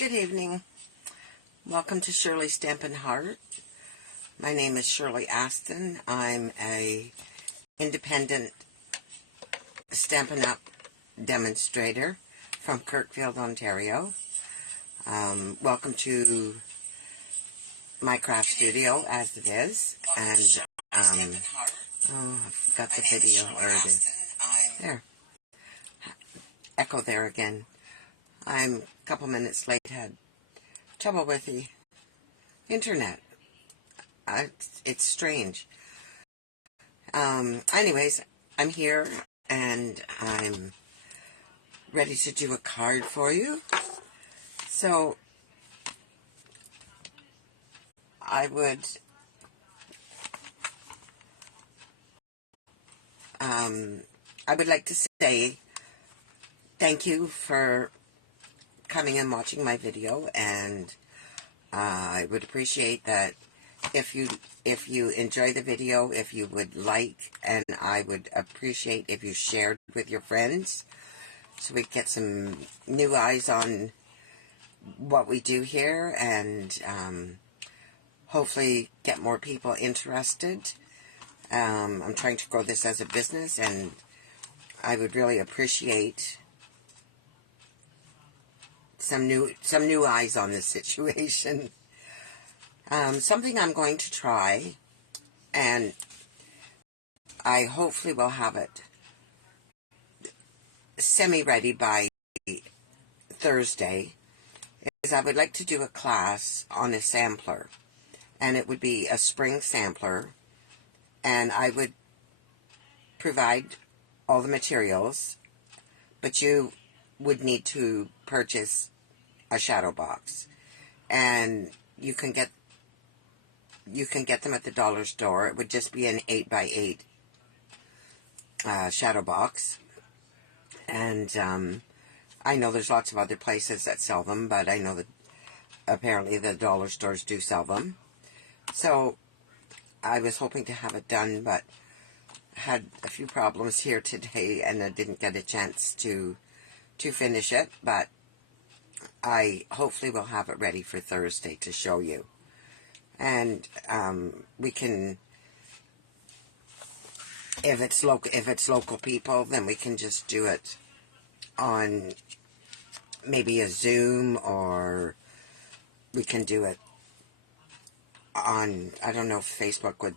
Good evening. Welcome to Shirley's Stampin' Heart. My name is Shirley Aston. I'm a independent Stampin' Up demonstrator from Kirkfield, Ontario. Welcome to my craft studio as it is. And, I've got the video. There it is. There. Echo there again. I'm a couple minutes late, had trouble with the internet. It's strange. Anyways, I'm here and I'm ready to do a card for you. So I would like to say thank you for coming and watching my video, and I would appreciate that if you enjoy the video, if you would like, and I would appreciate if you shared with your friends so we get some new eyes on what we do here, and hopefully get more people interested. I'm trying to grow this as a business, and I would really appreciate some new eyes on this situation. Something I'm going to try, and I hopefully will have it semi-ready by Thursday, is I would like to do a class on a sampler, and it would be a spring sampler, and I would provide all the materials, but you would need to purchase a shadow box, and you can get them at the dollar store. It would just be an 8x8 shadow box, and I know there's lots of other places that sell them, but I know that apparently the dollar stores do sell them. So I was hoping to have it done, but had a few problems here today, and I didn't get a chance to finish it, but I hopefully will have it ready for Thursday to show you. And we can, if it's local people, then we can just do it on maybe a Zoom, or we can do it on, I don't know if Facebook would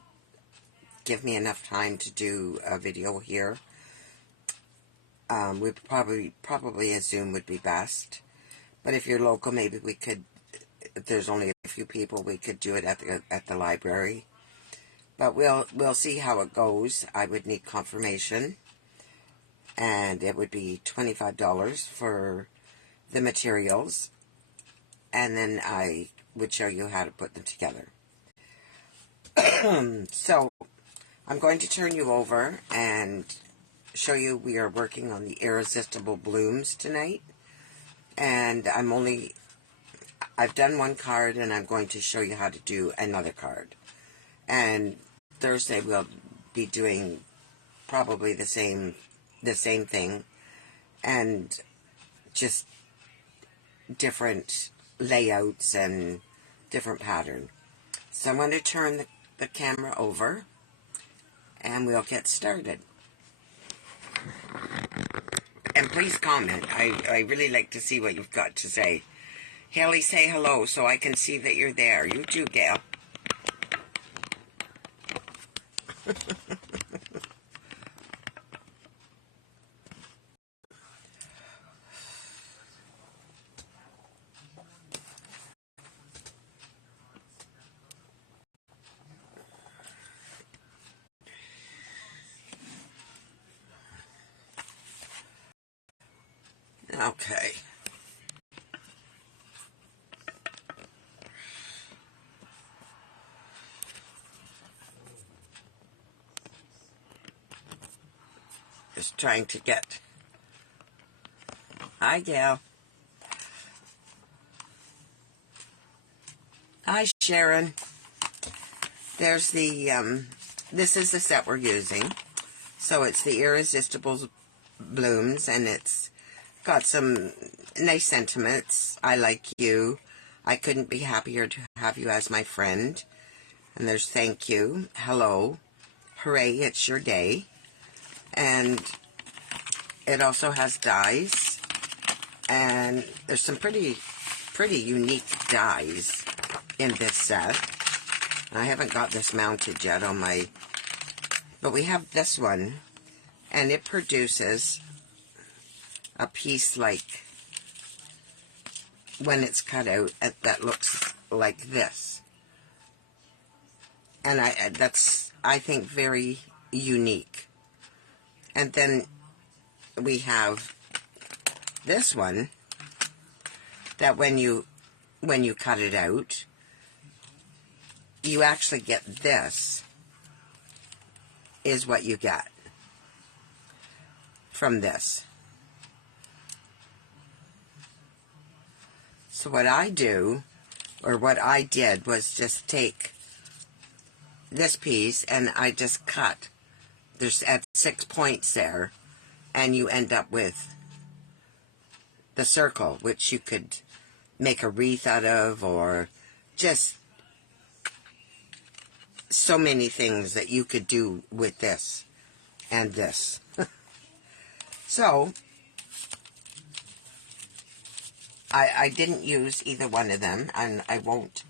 give me enough time to do a video here. We'd probably a Zoom would be best. But if you're local, maybe we could, if there's only a few people, we could do it at the library. But we'll see how it goes. I would need confirmation, and it would be $25 for the materials, and then I would show you how to put them together. So I'm going to turn you over and show you we are working on the Irresistible Blooms tonight. And I've done one card, and I'm going to show you how to do another card. And Thursday we'll be doing probably the same thing, and just different layouts and different pattern. So I'm going to turn the camera over, and we'll get started. And please comment. I really like to see what you've got to say. Haley, say hello so I can see that you're there. You too, Gail. Okay. Just trying to get... Hi, Gail. Hi, Sharon. There's the, this is the set we're using. So it's the Irresistible Blooms, and it's got some nice sentiments. I like you. I couldn't be happier to have you as my friend. And there's thank you, hello, hooray, it's your day. And it also has dies. And there's some pretty unique dies in this set. I haven't got this mounted yet on my... But we have this one. And it produces a piece like... when it's cut out, that looks like this. And that's, I think, very unique. And then we have this one that when you cut it out, you actually get this is what you get from this. So what I do, or what I did, was just take this piece and I just cut. There's at 6 points there, and you end up with the circle, which you could make a wreath out of, or just so many things that you could do with this and this. So I didn't use either one of them, and I won't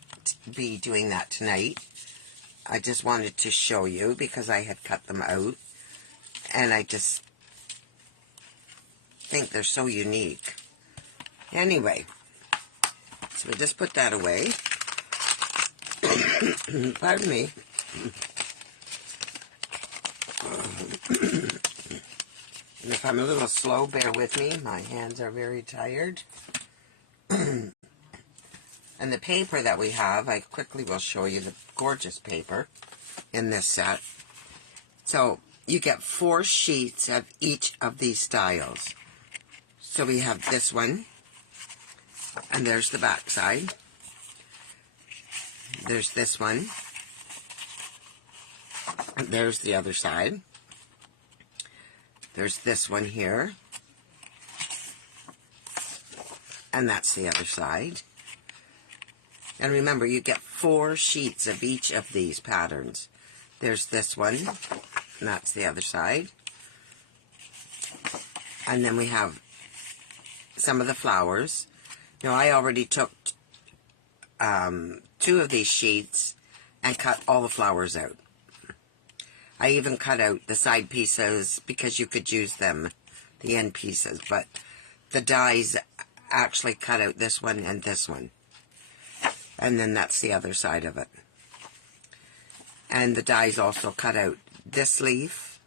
be doing that tonight. I just wanted to show you because I had cut them out, and I just think they're so unique. Anyway, so we just put that away. Pardon me. And if I'm a little slow, bear with me. My hands are very tired. And the paper that we have, I quickly will show you the gorgeous paper in this set. So you get 4 sheets of each of these styles. So we have this one, and there's the back side. There's this one, and there's the other side. There's this one here, and that's the other side. And remember, you get 4 sheets of each of these patterns. There's this one, and that's the other side. And then we have some of the flowers. Now, I already took 2 of these sheets and cut all the flowers out. I even cut out the side pieces because you could use them, the end pieces. But the dies actually cut out this one and this one. And then that's the other side of it. And the dies also cut out this leaf,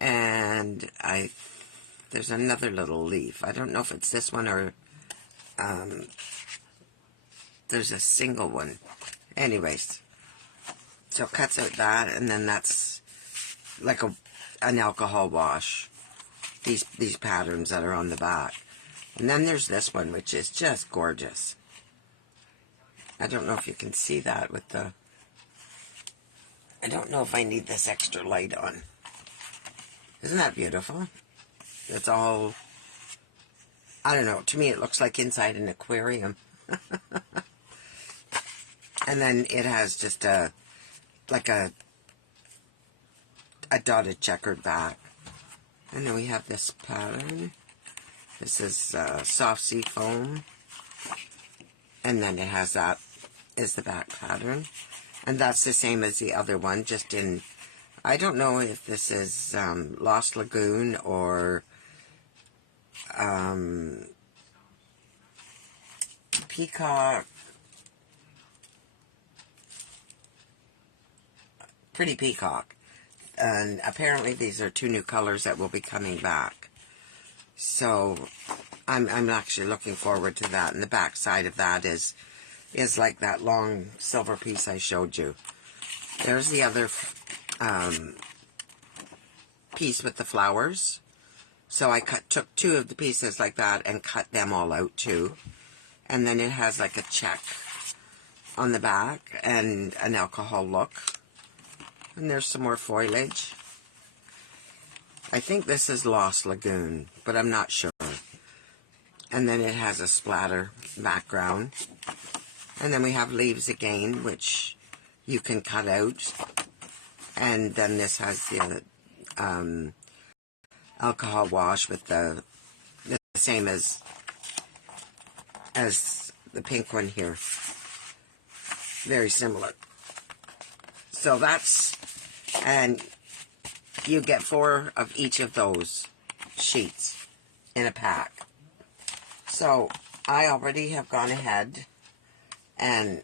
and there's another little leaf. I don't know if it's this one or there's a single one. Anyways, so it cuts out that, and then that's like an alcohol wash. These patterns that are on the back. And then there's this one, which is just gorgeous. I don't know if you can see that with the... I don't know if I need this extra light on. Isn't that beautiful? It's all... I don't know. To me, it looks like inside an aquarium. And then it has just like a dotted checkered back. And then we have this pattern. This is soft sea foam. And then it has that is the back pattern. And that's the same as the other one, just in... I don't know if this is Lost Lagoon or Peacock. Pretty Peacock. And apparently these are 2 new colors that will be coming back. So I'm actually looking forward to that. And the back side of that is like that long silver piece I showed you. There's the other piece with the flowers. So I took 2 of the pieces like that and cut them all out too. And then it has like a check on the back and an alcohol look. And there's some more foliage. I think this is Lost Lagoon, but I'm not sure. And then it has a splatter background. And then we have leaves again, which you can cut out. And then this has the alcohol wash with the same as the pink one here. Very similar. So that's, and you get 4 of each of those sheets in a pack. So I already have gone ahead and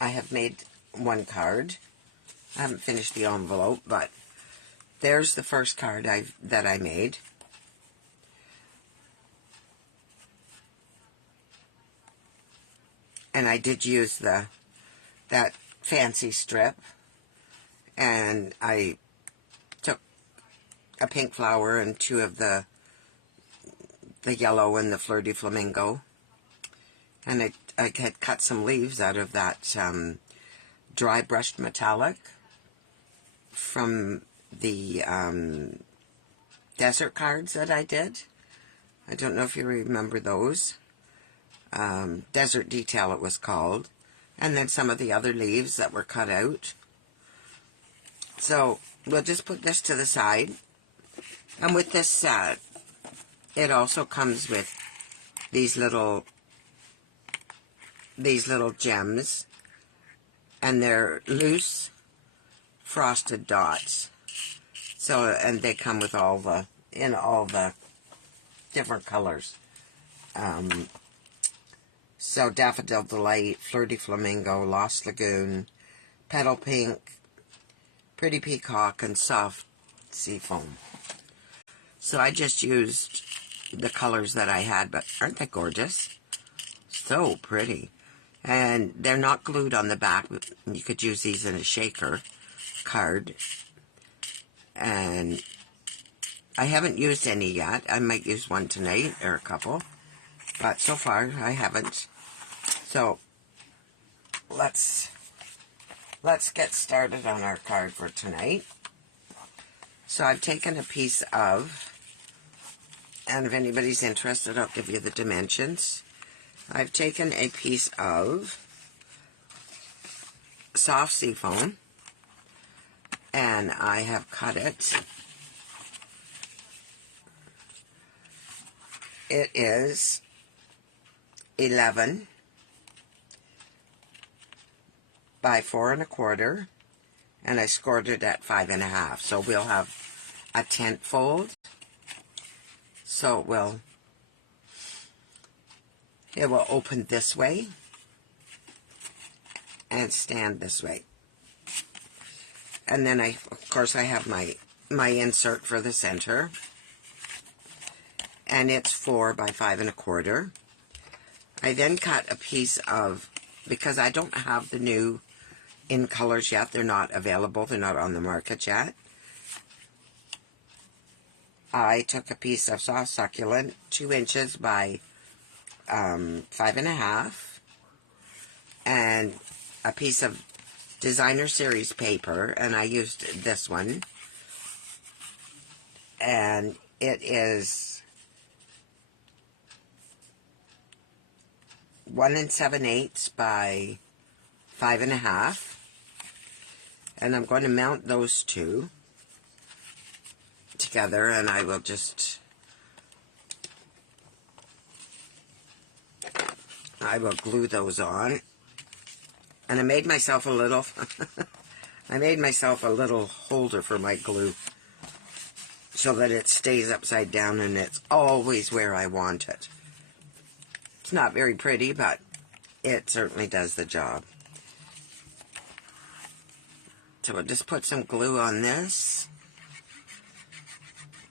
I have made one card. I haven't finished the envelope, but there's the first card that I made. And I did use that fancy strip, and I took a pink flower and 2 of the yellow and the fleur de flamingo, and I had cut some leaves out of that dry brushed metallic from the desert cards that I did. I don't know if you remember those. Desert Detail it was called. And then some of the other leaves that were cut out. So we'll just put this to the side. And with this set, it also comes with these little gems. And they're loose frosted dots. So, and they come with in all the different colors. So Daffodil Delight, Fleur de Flamingo, Lost Lagoon, Petal Pink, Pretty Peacock, and Soft Seafoam. So I just used the colors that I had, but aren't they gorgeous? So pretty. And they're not glued on the back. You could use these in a shaker card. And I haven't used any yet. I might use one tonight, or a couple. But so far, I haven't. So, let's get started on our card for tonight. So I've taken a piece of, and if anybody's interested, I'll give you the dimensions. I've taken a piece of soft seafoam, and I have cut it. It is 11 by 4 1/4, and I scored it at 5 1/2. So we'll have a tent fold. So it will open this way and stand this way. And then of course I have my insert for the center, and it's 4 by 5 1/4. I then cut a piece of, because I don't have the new in colors yet, they're not available, they're not on the market yet. I took a piece of soft succulent, 2 inches by 5 1/2, and a piece of designer series paper, and I used this one, and it is 1 7/8 by 5 1/2, and I'm going to mount those 2 together, and I will glue those on. And I made myself a little holder for my glue so that it stays upside down and it's always where I want it. It's not very pretty, but it certainly does the job. So we'll just put some glue on this.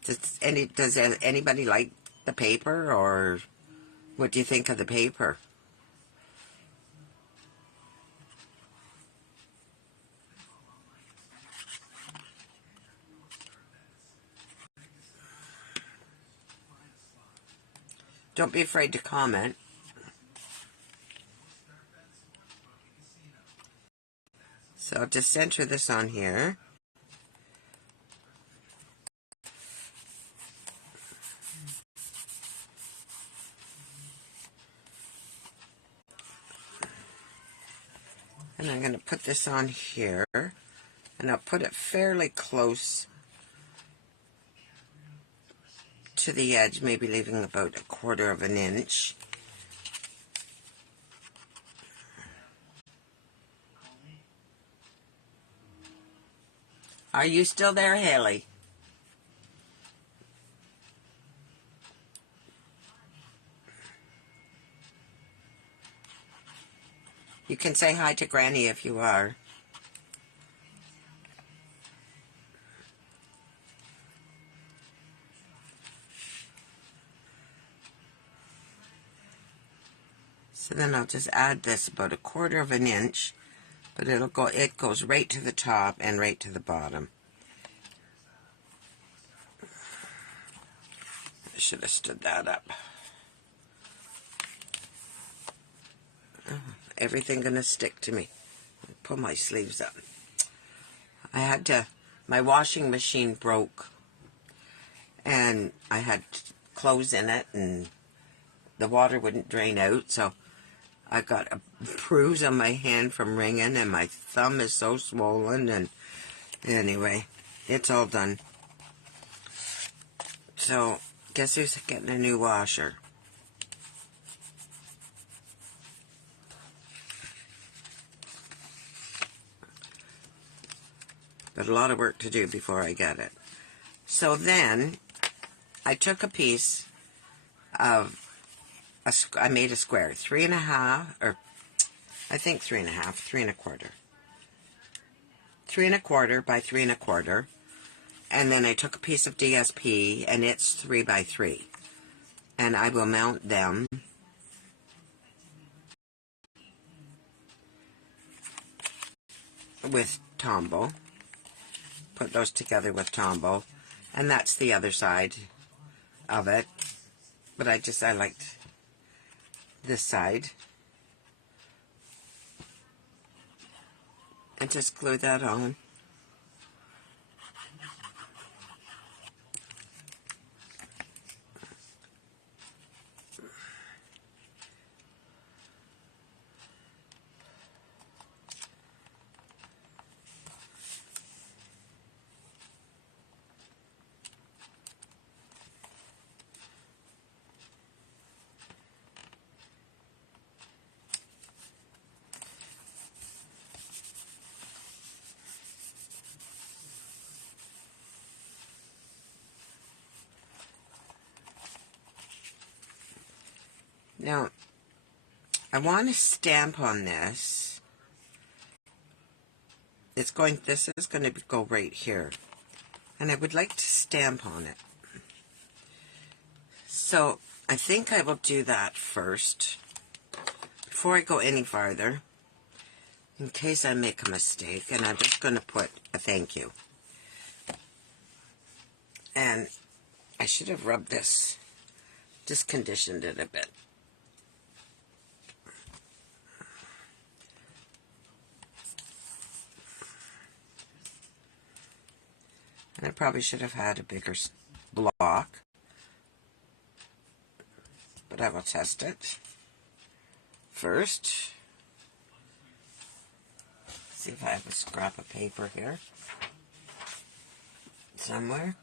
Does anybody like the paper, or what do you think of the paper? Don't be afraid to comment. So just center this on here. And I'm going to put this on here, and I'll put it fairly close to the edge, maybe leaving about 1/4 of an inch. Are you still there, Haley? You can say hi to Granny if you are. So then I'll just add this about 1/4 of an inch, but it goes right to the top and right to the bottom. I should have stood that up. Oh, everything gonna stick to me. Pull my sleeves up. My washing machine broke, and I had clothes in it, and the water wouldn't drain out, so I got a bruise on my hand from wringing, and my thumb is so swollen, and anyway, it's all done. So, guess who's getting a new washer? But a lot of work to do before I get it. So then, I took a piece of, I made a square, 3.5, or I think 3.5, 3.25. 3.25 by 3.25. And then I took a piece of DSP, and it's 3 by 3. And I will mount them with Tombow. Put those together with Tombow. And that's the other side of it. But I liked this side. And just glue that on. Now, I want to stamp on this. This is going to go right here. And I would like to stamp on it. So, I think I will do that first. Before I go any farther, in case I make a mistake, and I'm just going to put a thank you. And I should have rubbed this, just conditioned it a bit. And I probably should have had a bigger block, but I will test it first. See if I have a scrap of paper here somewhere.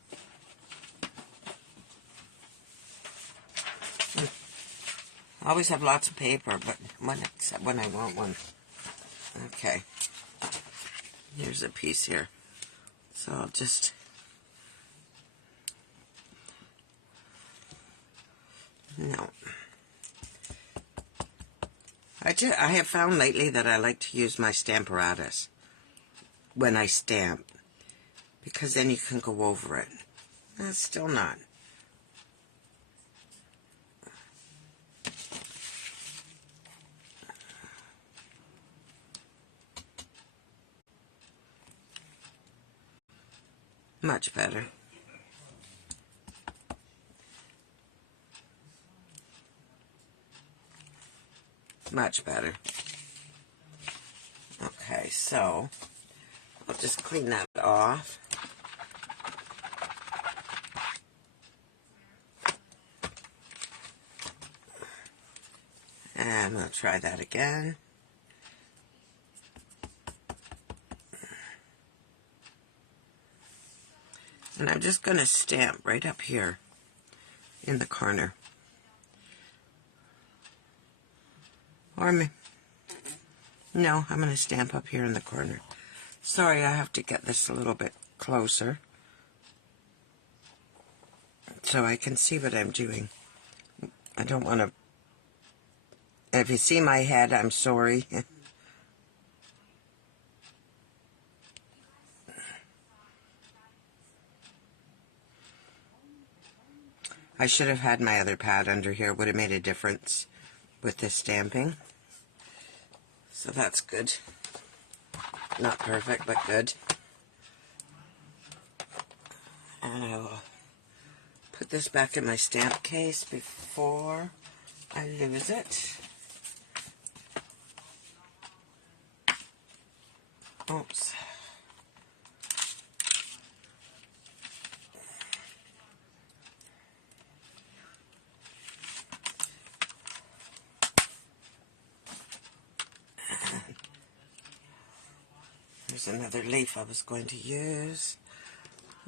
I always have lots of paper, but when I want one. Okay, here's a piece here. So I'll just... No. I have found lately that I like to use my Stamparatus when I stamp, because then you can go over it. That's still not. Much better. Much better. Okay, so I'll just clean that off. And we'll try that again. And I'm just going to stamp right up here in the corner. No, I'm going to stamp up here in the corner. Sorry, I have to get this a little bit closer so I can see what I'm doing. I don't want to... If you see my head, I'm sorry. I should have had my other pad under here. Would have made a difference with this stamping. So that's good. Not perfect, but good. And I will put this back in my stamp case before I lose it. Oops. There's another leaf I was going to use.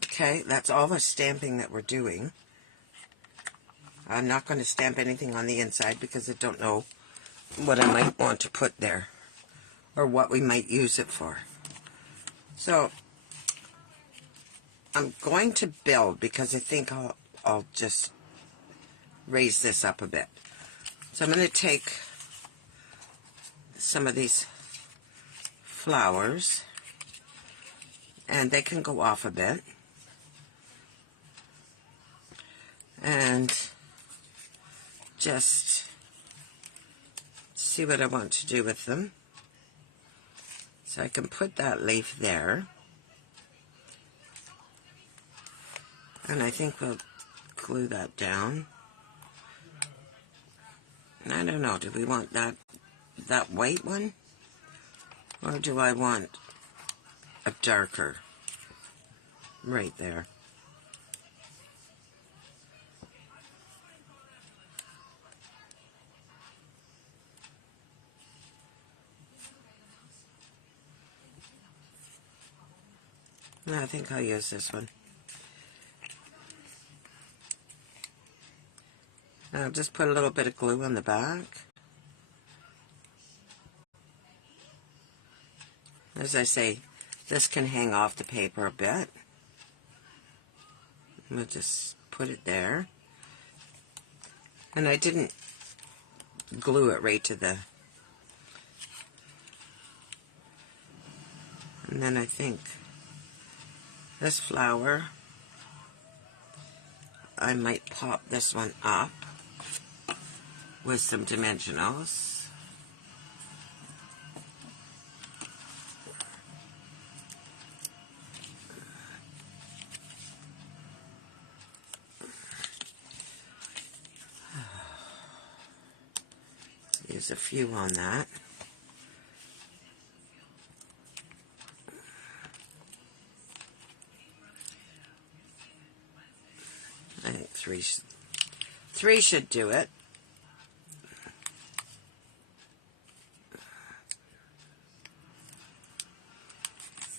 Okay, that's all the stamping that we're doing. I'm not going to stamp anything on the inside because I don't know what I might want to put there or what we might use it for. So I'm going to build because I think I'll just raise this up a bit. So I'm going to take some of these flowers, and they can go off a bit, and just see what I want to do with them. So I can put that leaf there, and I think we'll glue that down. And I don't know, do we want that white one, or do I want a darker right there? No, I think I'll use this one. I'll just put a little bit of glue on the back. As I say, this can hang off the paper a bit. We'll just put it there. And I didn't glue it right to the... And then I think this flower, I might pop this one up with some dimensionals. Use a few on that. I think three should do it.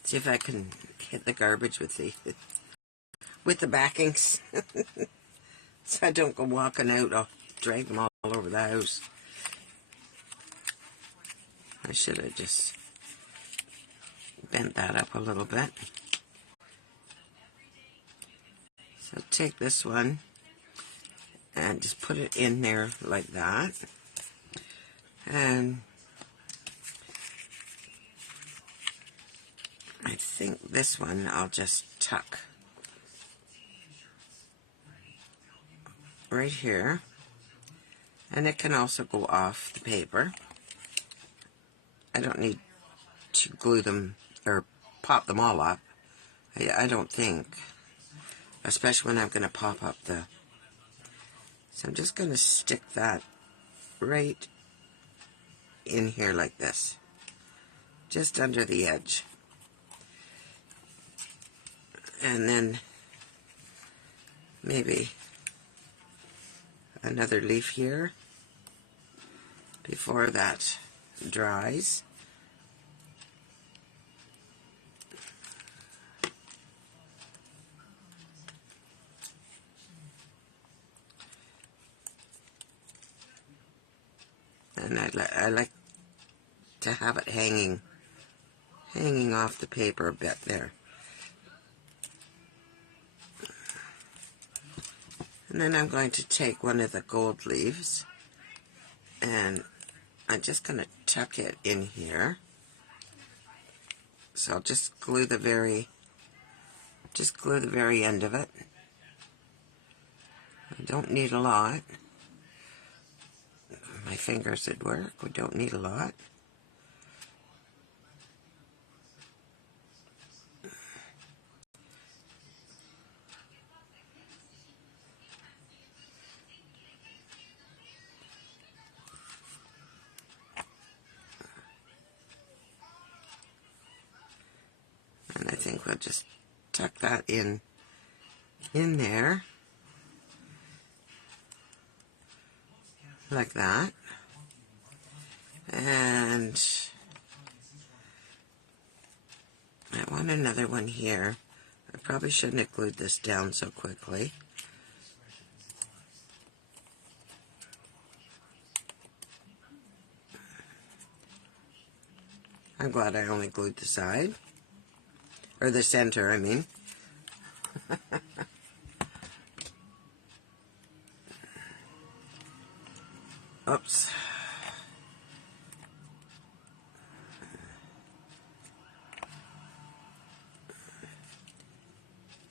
See if I can hit the garbage with the backings. So I don't go walking out. I'll drag them all over the house. I should have just bent that up a little bit. So take this one and just put it in there like that. And I think this one I'll just tuck right here. And it can also go off the paper. I don't need to glue them or pop them all up. I don't think. Especially when I'm going to pop up the... So I'm just going to stick that right in here like this. Just under the edge. And then maybe another leaf here before that dries. I like to have it hanging off the paper a bit there. And then I'm going to take one of the gold leaves and I'm just going to tuck it in here. So I'll just glue the very end of it. I don't need a lot. My fingers would work. We don't need a lot. And I think we'll just tuck that in there, like that. And I want another one here. I probably shouldn't have glued this down so quickly. I'm glad I only glued the side. Or the center, I mean. Oops.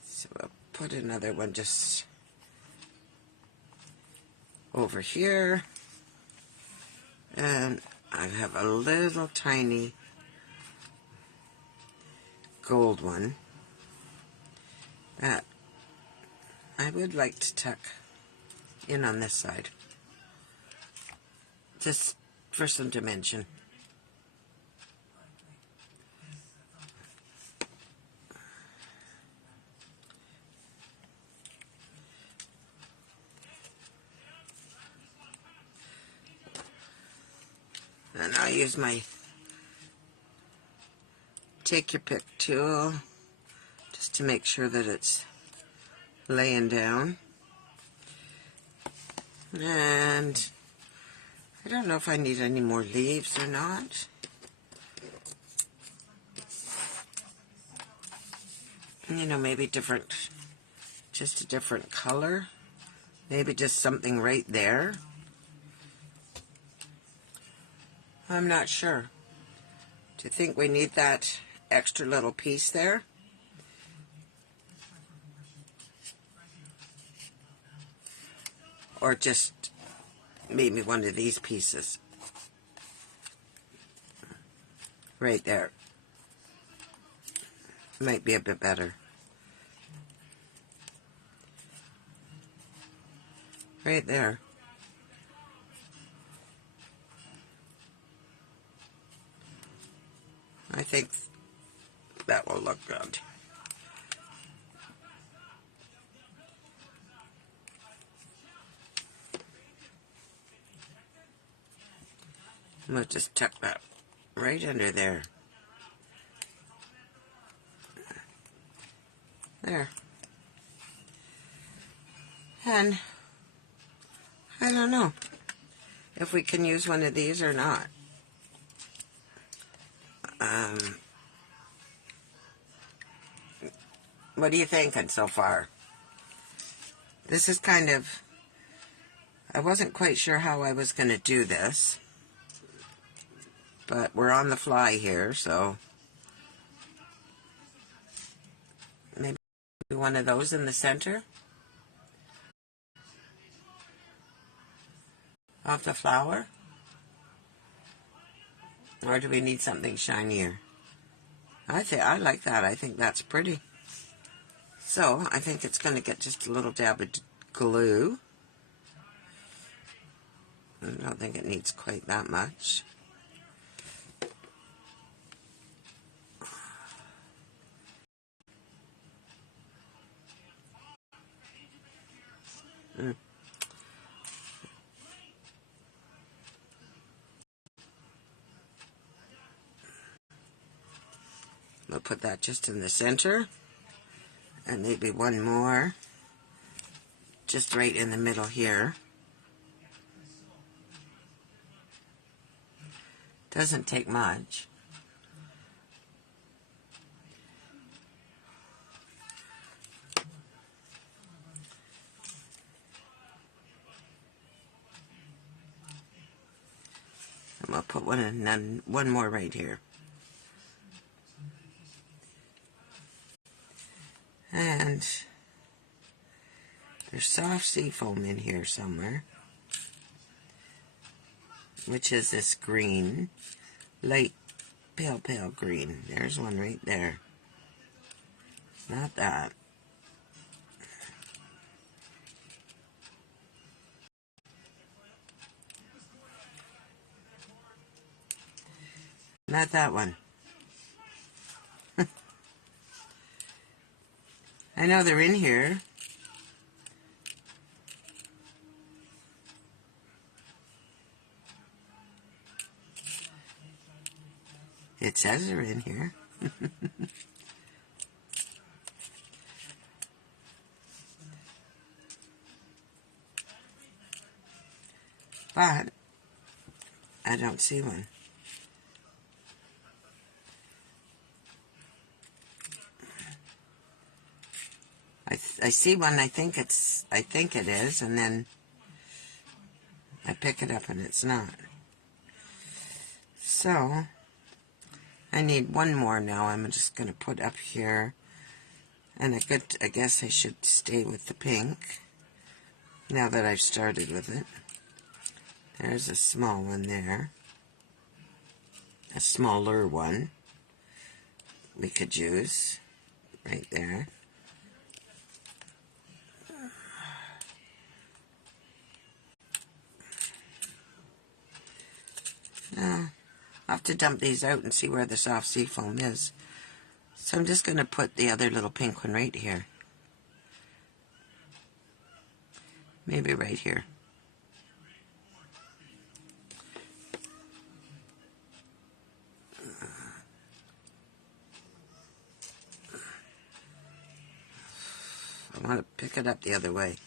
So I'll put another one just over here. And I have a little tiny gold one that I would like to tuck in on this side, just for some dimension. And I'll use my take your pick tool just to make sure that it's laying down. And I don't know if I need any more leaves or not. You know, maybe different, just a different color. Maybe just something right there. I'm not sure. Do you think we need that extra little piece there? Or just maybe one of these pieces right there might be a bit better. Right there. I think that will look good. I'm going to just tuck that right under there. There. And I don't know if we can use one of these or not. What are you thinking so far? This is kind of, I wasn't quite sure how I was going to do this, but we're on the fly here, so maybe one of those in the center of the flower? Or do we need something shinier? I like that. I think that's pretty. So I think it's going to get just a little dab of glue. I don't think it needs quite that much. We'll put that just in the center, and maybe one more just right in the middle here. Doesn't take much. I'm going to put one in, and one more right here. And there's soft sea foam in here somewhere, which is this green, light pale green. There's one right there. Not that. Not that one. I know they're in here. It says they're in here. But I don't see one. I see one, I think it is, and then I pick it up and it's not. So I need one more now. I'm just going to put up here, and I guess I should stay with the pink now that I've started with it. There's a small one there, a smaller one we could use right there. I'll have to dump these out and see where the soft sea foam is. So I'm just going to put the other little pink one right here. Maybe right here. I want to pick it up the other way.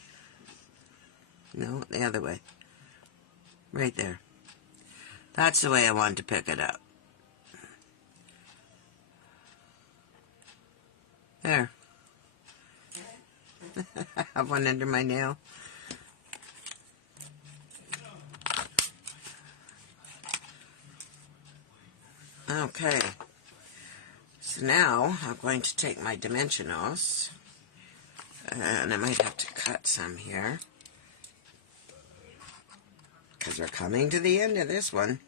No, the other way. Right there. That's the way I want to pick it up. There. I have one under my nail. Okay. So now I'm going to take my dimensionals, and I might have to cut some here, because we're coming to the end of this one.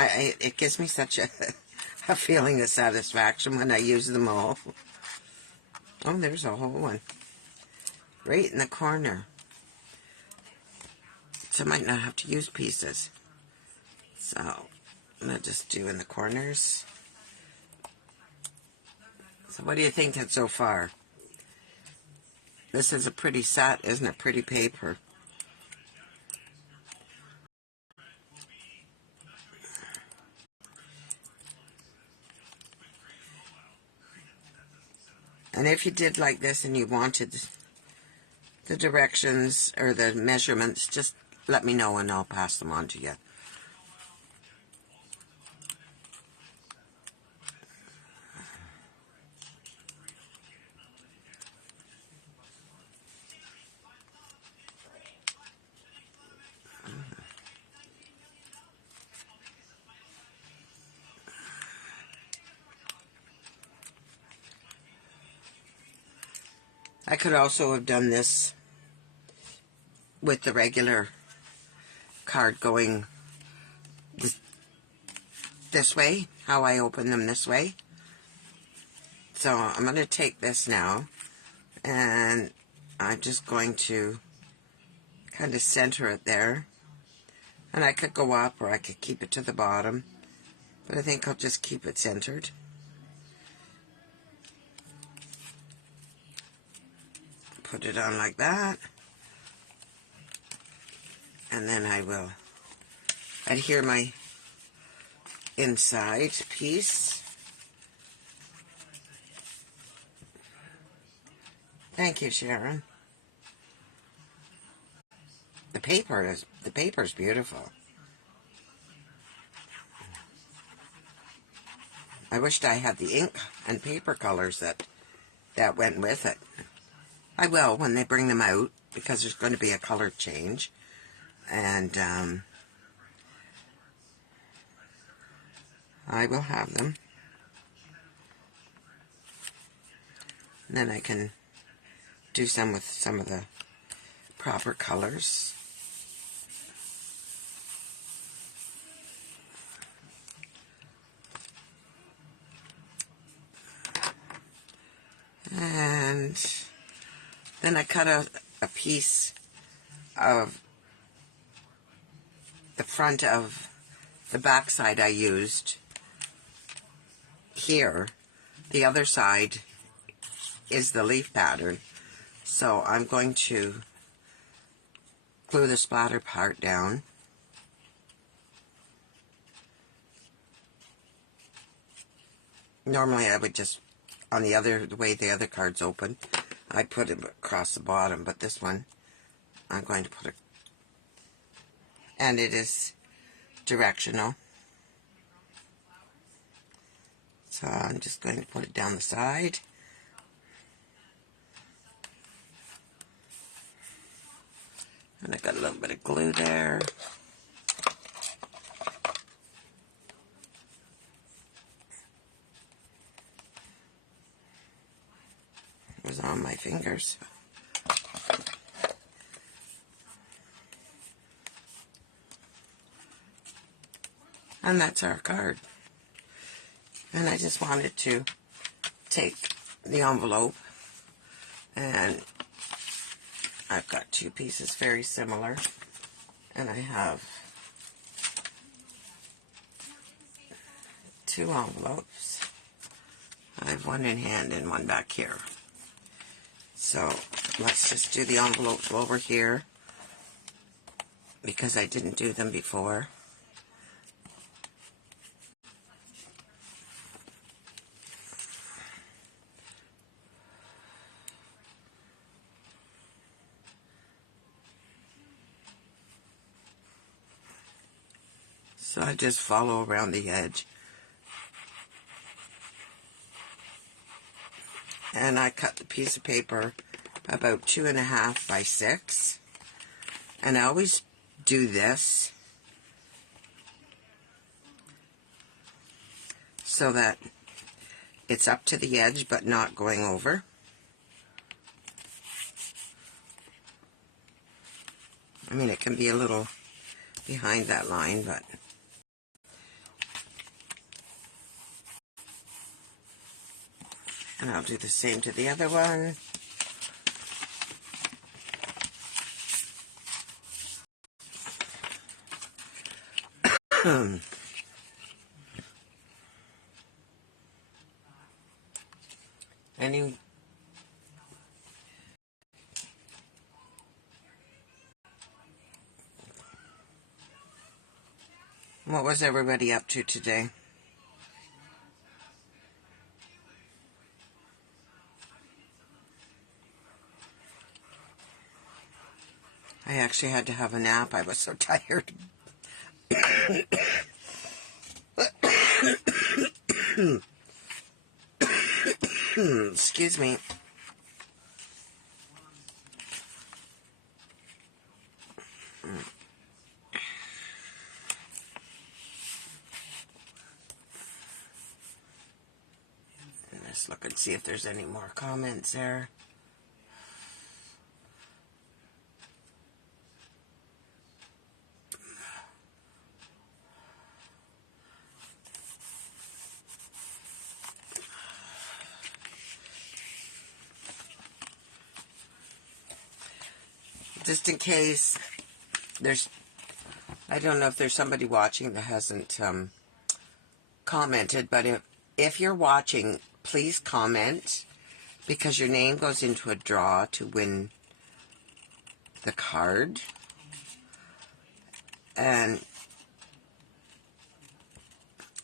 It gives me such a feeling of satisfaction when I use them all. Oh, there's a whole one. Right in the corner. So I might not have to use pieces. So I'm going to just do in the corners. So what do you think so far? This is a pretty set, isn't it? Pretty paper. And if you did like this and you wanted the directions or the measurements, just let me know and I'll pass them on to you. I could also have done this with the regular card going this way, how I open them this way. So I'm going to take this now, and I'm just going to kind of center it there. And I could go up or I could keep it to the bottom, but I think I'll just keep it centered. Put it on like that, and then I will adhere my inside piece. Thank you, Sharon. the paper's beautiful. I wished I had the ink and paper colors that went with it. I will when they bring them out, because there's going to be a color change. And I will have them. And then I can do some with some of the proper colors. And then I cut a piece of the front of the back side I used here. The other side is the leaf pattern. So I'm going to glue the splatter part down. Normally I would just, on the way the other cards open, I put it across the bottom, but this one I'm going to put it, and it is directional. So I'm just going to put it down the side. And I got a little bit of glue there. It was on my fingers. And that's our card. And I just wanted to take the envelope, and I've got two pieces very similar, and I have two envelopes. I have one in hand and one back here. So let's just do the envelopes over here, because I didn't do them before. So I just follow around the edge. And I cut the piece of paper about 2.5 by 6. And I always do this so that it's up to the edge but not going over. I mean, it can be a little behind that line, but and I'll do the same to the other one. What was everybody up to today? I actually had to have a nap. I was so tired. Excuse me. Let's look and see if there's any more comments there. Just in case there's, I don't know if there's somebody watching that hasn't commented, but if you're watching, please comment, because your name goes into a draw to win the card. And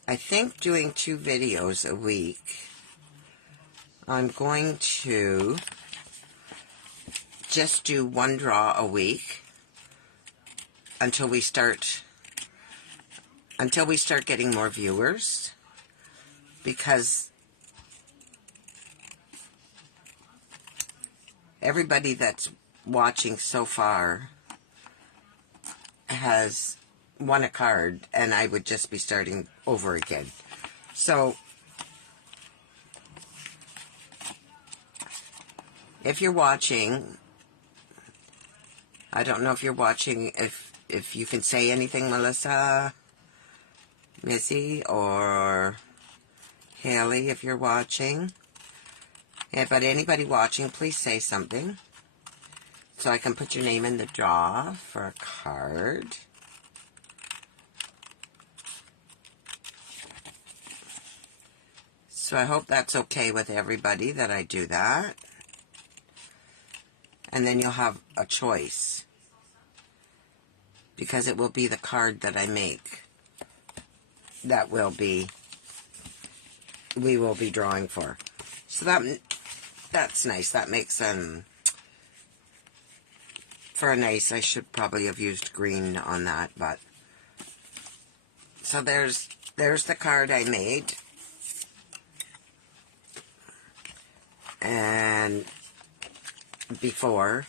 I think doing 2 videos a week, I'm going to just do 1 draw a week, until we start getting more viewers, because everybody that's watching so far has won a card, and I would just be starting over again. So if you're watching, I don't know if you're watching, if you can say anything, Melissa, Missy, or Haley, if you're watching. Yeah, but anybody watching, please say something so I can put your name in the draw for a card. So I hope that's okay with everybody that I do that. And then you'll have a choice, because it will be the card that I make that we will be drawing for. So that's nice. That makes for a nice, I should probably have used green on that, but so there's the card I made, and before,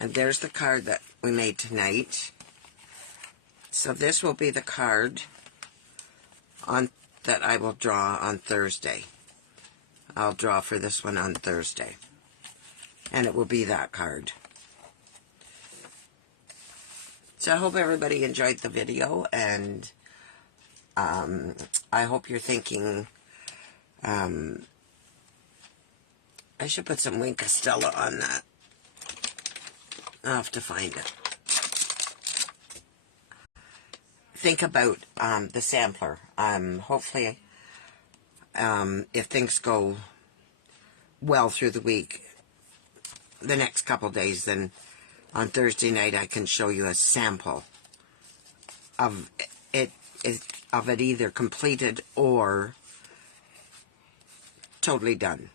and there's the card that we made tonight. So this will be the card that I will draw on Thursday. I'll draw for this one on Thursday, and it will be that card. So I hope everybody enjoyed the video, and I hope you're thinking, I should put some Wink Stella on that. I'll have to find it. Think about the sampler. Hopefully, if things go well through the week, the next couple days, then on Thursday night I can show you a sample of it either completed or totally done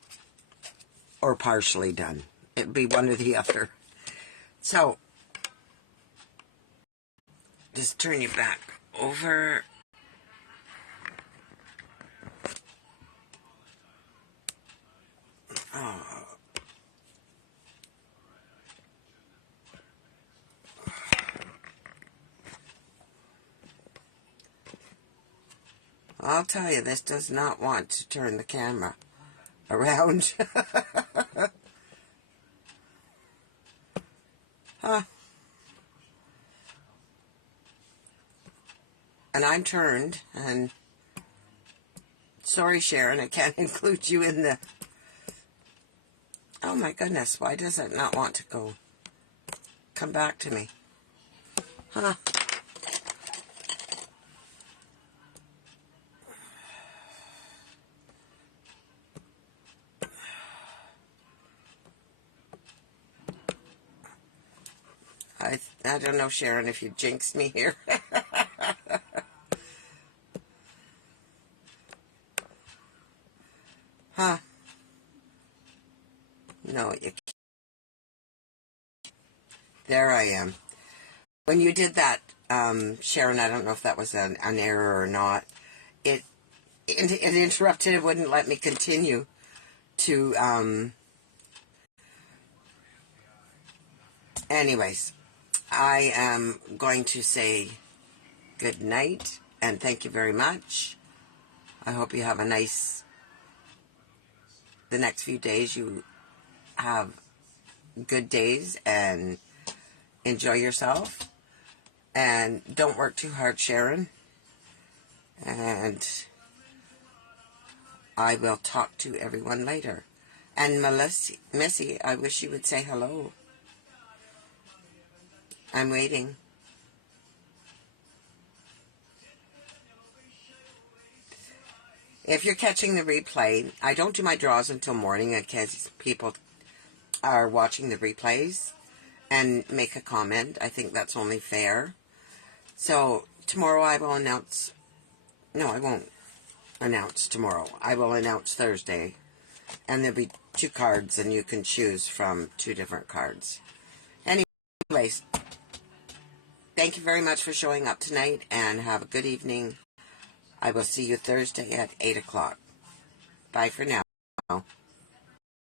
or partially done. It'd be one or the other. So just turn you back over. Oh. I'll tell you, this does not want to turn the camera around. Huh. And I'm turned, and sorry, Sharon, I can't include you in the... Oh my goodness, why does it not want to come back to me? Huh. I don't know, Sharon, if you jinxed me here. Huh. No, you can't. There I am. When you did that, Sharon, I don't know if that was an error or not. It interrupted. It wouldn't let me continue to... Anyways, I am going to say good night and thank you very much. I hope you have a nice... The next few days you have good days and enjoy yourself. And don't work too hard, Sharon. And I will talk to everyone later. And Missy, I wish you would say hello. I'm waiting. If you're catching the replay, I don't do my draws until morning in case people are watching the replays and make a comment. I think that's only fair. So tomorrow I will announce... No, I won't announce tomorrow. I will announce Thursday. And there'll be 2 cards and you can choose from 2 different cards. Anyways, thank you very much for showing up tonight, and have a good evening. I will see you Thursday at 8 o'clock. Bye for now.